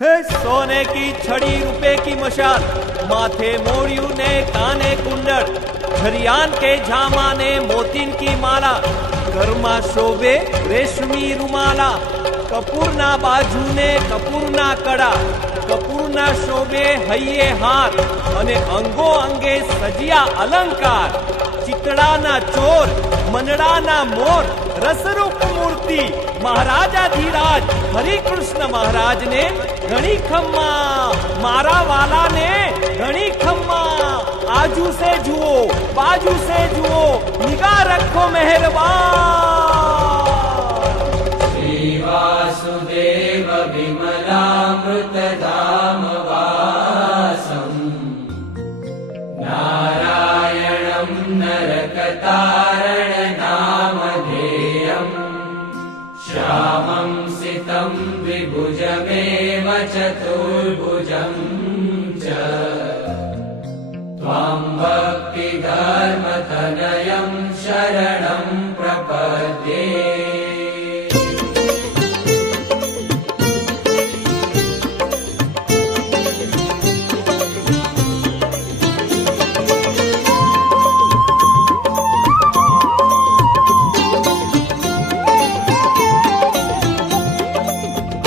સોને કી છડી રૂપે કી મશાલ, માથે મોડ્યું ને કાને કુંડળ, ઘરિયાન કે જામા ને મોતીન કી માલા ઘરમાં શોભે રેશમી રૂમાલા, કપૂરના બાજુ ને કપૂરના કડા કપૂરના શોભે હૈયે હાર, અને અંગો અંગે સજિયા અલંકાર ચિતડાના ચોર મનડાના મોર, રસરૂપ મૂર્તિ મહારાજાધીરાજ હરિકૃષ્ણ મહારાજને ઘણી ખમ્મા. મારા વાલાને ઘણી ખમ્મા. આજુ સે જુઓ, બાજુ સે જુઓ, નિગાહ રખો મહેરબાન. શ્રી વાસુદેવ વિમલામૃત ધામ भुजमेव चतुर्भुजम् च। त्वां वक्तिधर्मतनयम् शरणम्।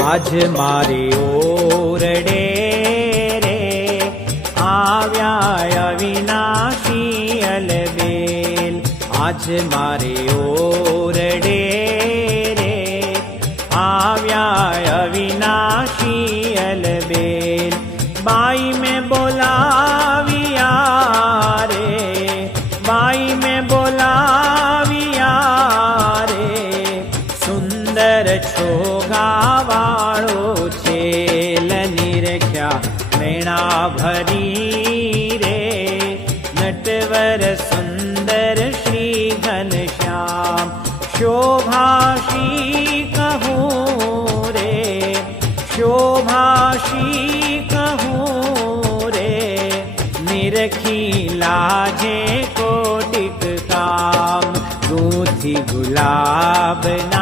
આજ મારી ઓરડે રે આવ્યા અવિનાશી અલબેલ. આજ મારી ઓરડે સુંદર છોગાવાળો છે નિરખ્યા મેણા ભરી રે. નટવર સુંદર શ્રી ઘનશ્યામ શોભાશી કહું રે. શોભાશી કહું રે. નિરખી લાજે કોટિક કામ. ગુલાબ નારે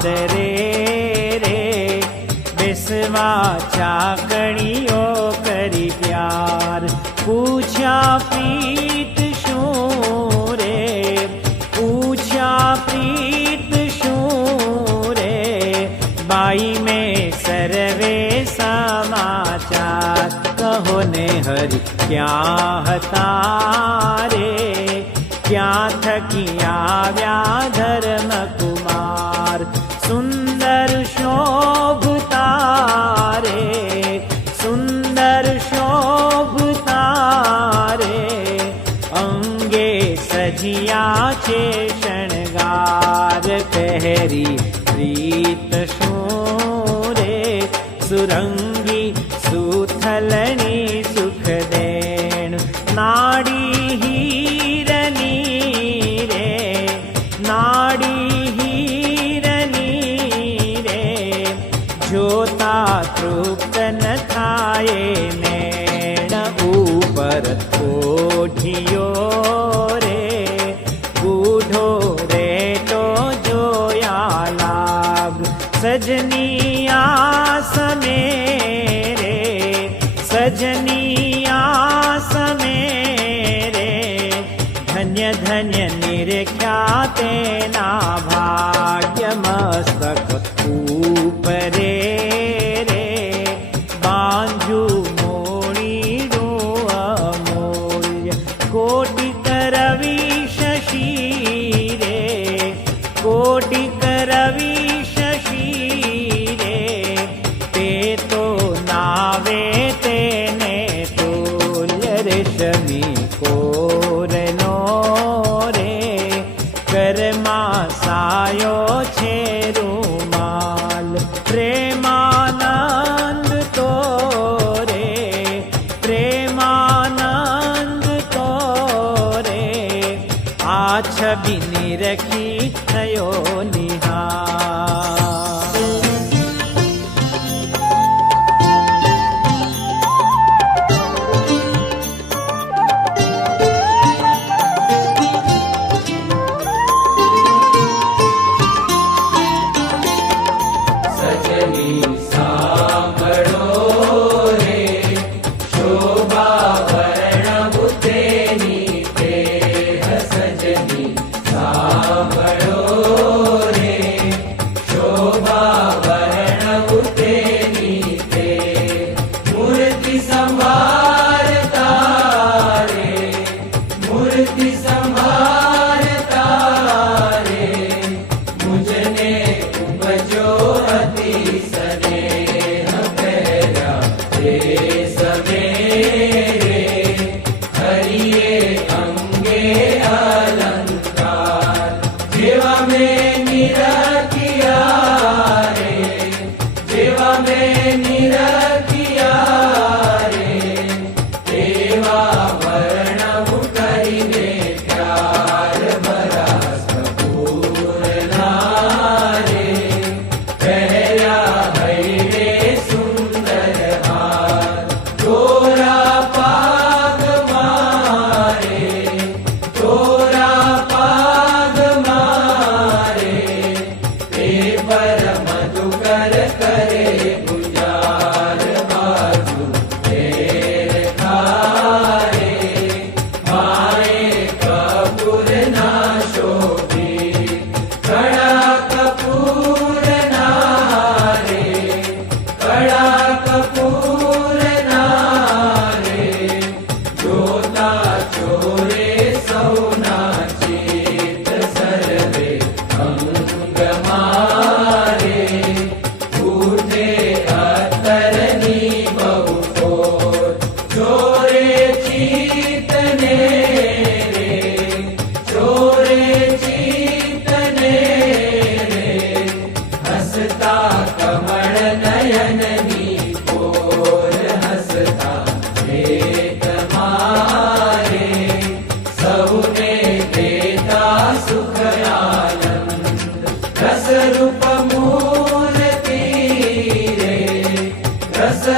आदरे रे। विशवाचा कण करि प्यार। रे प्रीत रे रे। पूजा प्रीत शू रे। बाई में सर्वे समाचार। कहो ने हरि क्या हतारे? क्या थकिया व्या धर्म सुन्दर शोभतारे सुन्दर शोभतारे अङ्गे सजिया चेणगार तरि प्रीत शोरे सुरङ्ग ઉપર ઓઢિયો રે બૂઢો રેટો જોયા લાગ સજનિયા સમે રે સજનિયા આસમે છબીની રખી થયો. Yeah.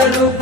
રસરૂપ મૂર્તિ રે રસરૂપ